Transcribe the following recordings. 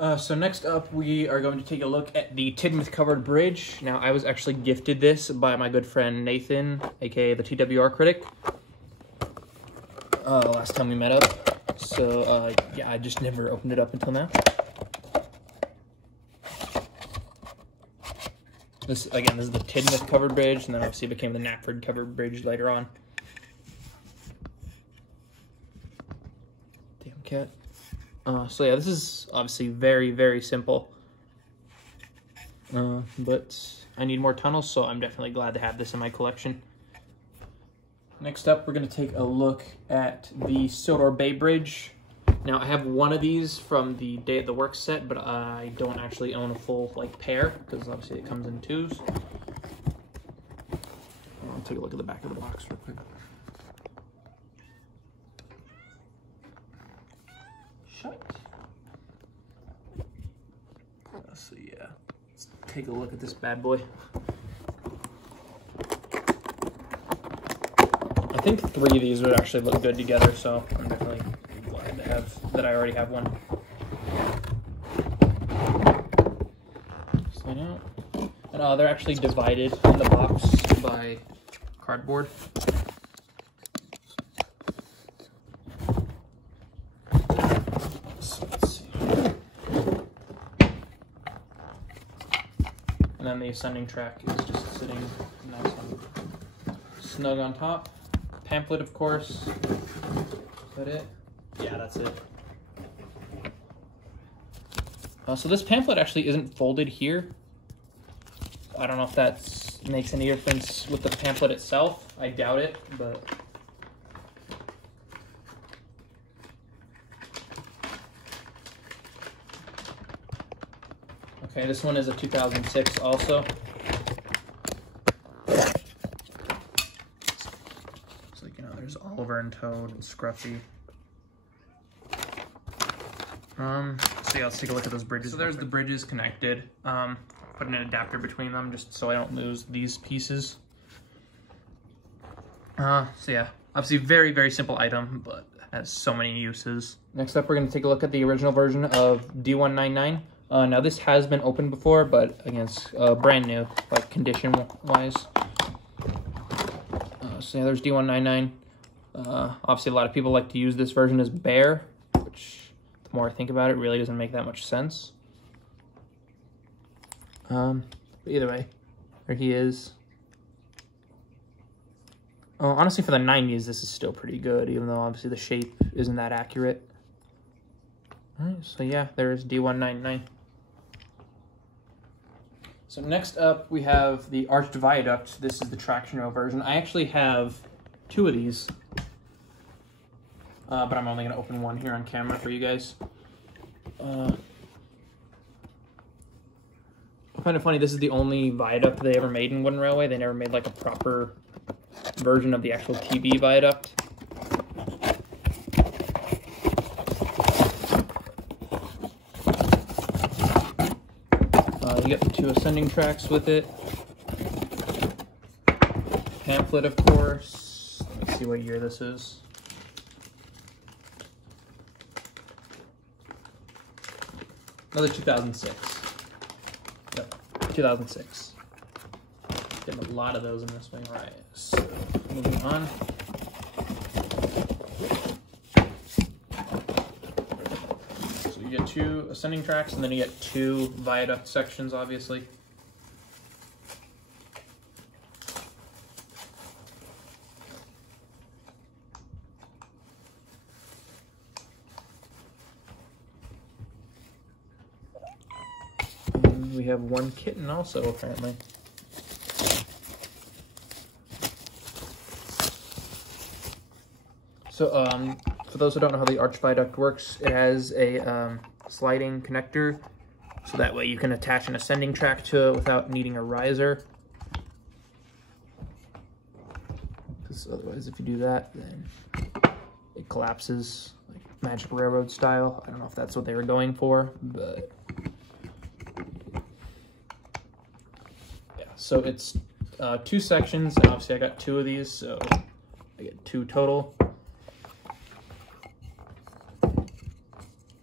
So next up, we are going to take a look at the Tidmouth covered bridge. Now, I was actually gifted this by my good friend Nathan, aka the TWR critic, last time we met up. So yeah, I just never opened it up until now. This is the Tidmouth covered bridge, and then obviously it became the Knapford covered bridge later on. Damn cat. So yeah, this is obviously very, very simple. But I need more tunnels, so I'm definitely glad to have this in my collection. Next up, we're going to take a look at the Sodor Bay Bridge. Now, I have one of these from the Day at the Works set, but I don't actually own a full pair, because obviously it comes in twos. I'll take a look at the back of the box real quick. So yeah, let's take a look at this bad boy. I think 3 of these would actually look good together, so I'm definitely glad to have that I already have one. Slide out. And they're actually divided in the box by cardboard. And then the ascending track is just sitting nice and snug on top. Pamphlet, of course. Is that it? Yeah, that's it. So this pamphlet actually isn't folded here. I don't know if that makes any difference with the pamphlet itself. I doubt it, but... Okay, this one is a 2006 also. It's like, there's Oliver and Toad and Scruffy. So yeah, let's take a look at those bridges. So there's the bridges connected. Put an adapter between them just so I don't lose these pieces. So yeah, obviously very, very simple item, but has so many uses. Next up, we're going to take a look at the original version of D199. Now this has been opened before, but again, it's brand new, condition-wise. So yeah, there's D199. Obviously, a lot of people like to use this version as bare, which, the more I think about it, really doesn't make that much sense. But either way, there he is. Honestly, for the 90s, this is still pretty good, even though obviously the shape isn't that accurate. Alright, so yeah, there's D199. So next up, we have the Arched Viaduct. This is the traction rail version. I actually have 2 of these, but I'm only going to open one here on camera for you guys. I find it funny, this is the only viaduct they ever made in Wooden Railway. They never made a proper version of the actual TB viaduct. You get the 2 ascending tracks with it. Pamphlet, of course. Let me see what year this is. Another 2006. Yep, 2006. Getting a lot of those in this wing, right? So, moving on. You get 2 ascending tracks, and then you get 2 viaduct sections, obviously. And we have 1 kitten also, apparently. So, for those who don't know how the Arched Viaduct works, it has a sliding connector, so that way you can attach an ascending track to it without needing a riser. Because otherwise, if you do that, then it collapses, like Magic Railroad style. I don't know if that's what they were going for, but yeah. So it's 2 sections, and obviously I got 2 of these, so I get 2 total.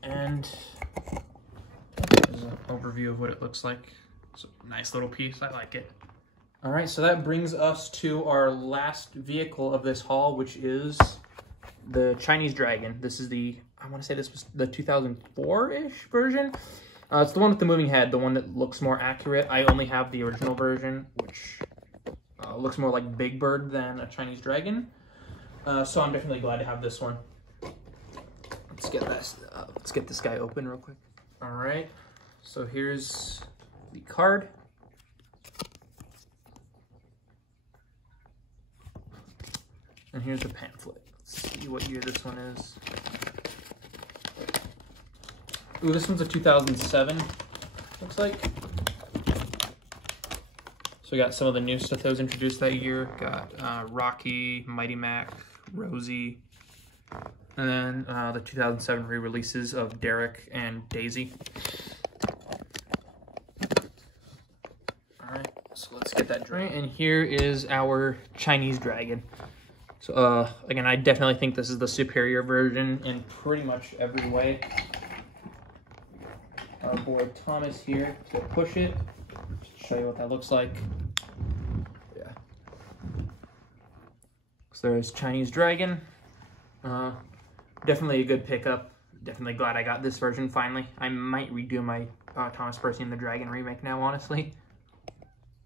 And overview of what it looks like. It's a nice little piece, I like it. All right, so that brings us to our last vehicle of this haul, which is the Chinese Dragon. This is the, I want to say this was the 2004-ish version. It's the one with the moving head, the one that looks more accurate. I only have the original version, which looks more like Big Bird than a Chinese Dragon. So I'm definitely glad to have this one. Let's get this guy open real quick. All right, so here's the card. And here's the pamphlet. Let's see what year this one is. Ooh, this one's a 2007, looks like. So we got some of the new stuff that was introduced that year. Got Rocky, Mighty Mac, Rosie, and then the 2007 re-releases of Derek and Daisy. All right, so let's get that dragon. And here is our Chinese Dragon. So again, I definitely think this is the superior version in pretty much every way. Our boy Thomas here to push it. Just show you what that looks like. Yeah. So there's Chinese Dragon. Definitely a good pickup. Definitely glad I got this version finally. I might redo my Thomas Percy and the Dragon remake now, honestly.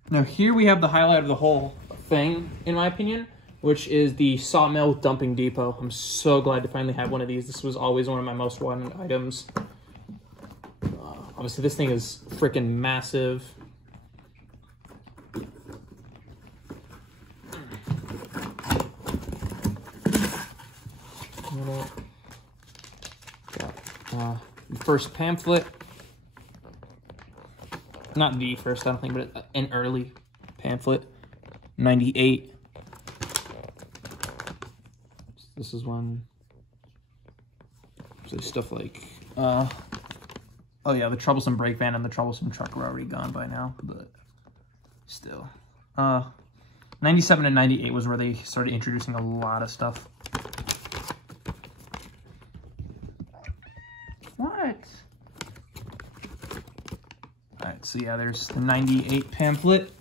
Now here we have the highlight of the whole thing, in my opinion, which is the Sawmill Dumping Depot. I'm so glad to finally have one of these. This was always one of my most wanted items. Obviously, this thing is freaking massive. Got first pamphlet. Not the first, I don't think, but an early pamphlet. 98. This is one. So stuff like, oh yeah, the Troublesome Brake Van and the Troublesome Truck are already gone by now, but still. 97 and 98 was where they started introducing a lot of stuff. What? Alright, so yeah, there's the 98 pamphlet.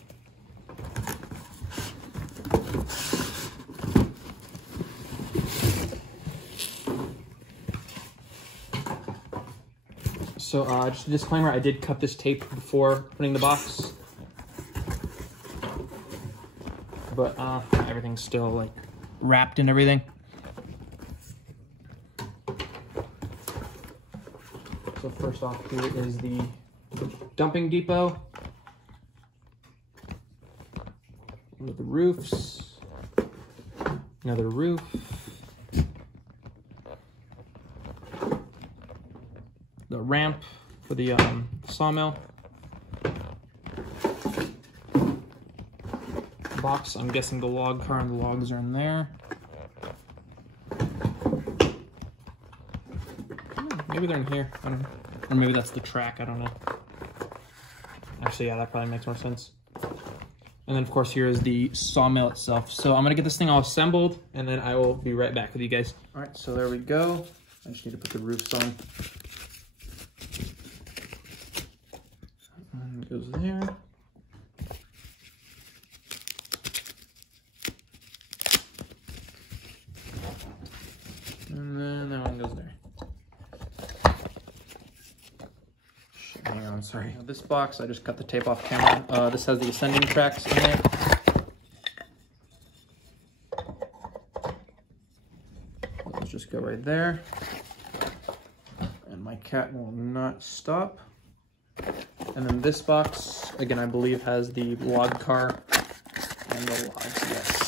So just a disclaimer, I did cut this tape before putting the box. But everything's still like wrapped and everything. So first off, here is the dumping depot. One of the roofs. Another roof. The ramp for the sawmill. Box, I'm guessing the log car and the logs are in there. Maybe they're in here, I don't know. Or maybe that's the track, I don't know. Actually, yeah, that probably makes more sense. And then of course here is the sawmill itself. So I'm gonna get this thing all assembled and then I will be right back with you guys. All right, so there we go. I just need to put the roofs on. And it goes there. And then that one goes there. Shit, hang on, sorry. This box, I just cut the tape off camera. This has the ascending tracks in it. Let's just go right there. And my cat will not stop. And then this box, again, I believe has the log car and the logs, yes.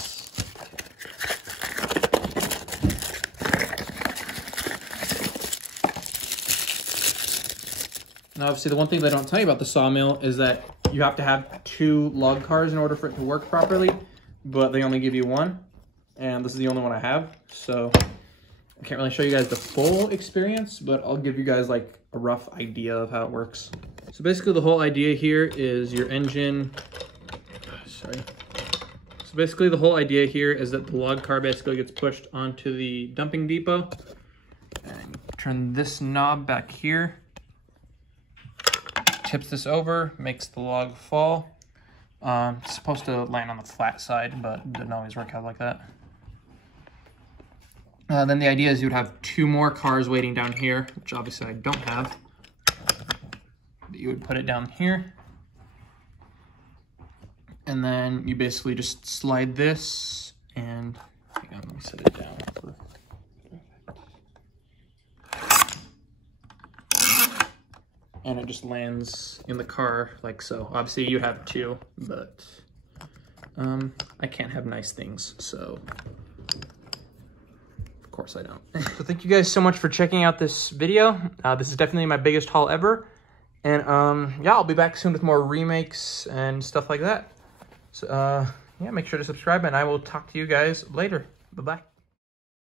Now, obviously, the one thing they don't tell you about the sawmill is that you have to have 2 log cars in order for it to work properly, but they only give you 1, and this is the only one I have, so I can't really show you guys the full experience, but I'll give you guys like a rough idea of how it works. So basically, the whole idea here is your engine, sorry. So basically, the whole idea here is that the log car basically gets pushed onto the dumping depot, and turn this knob back here. tips this over, makes the log fall. It's supposed to land on the flat side, but it didn't always work out like that. Then the idea is you would have 2 more cars waiting down here, which obviously I don't have. You would put it down here. And then you basically just slide this and, hang on, let me set it down. And it just lands in the car like so. Obviously you have 2, but I can't have nice things, so of course I don't. So thank you guys so much for checking out this video. This is definitely my biggest haul ever. And yeah, I'll be back soon with more remakes and stuff like that. So yeah, make sure to subscribe and I will talk to you guys later. Bye-bye.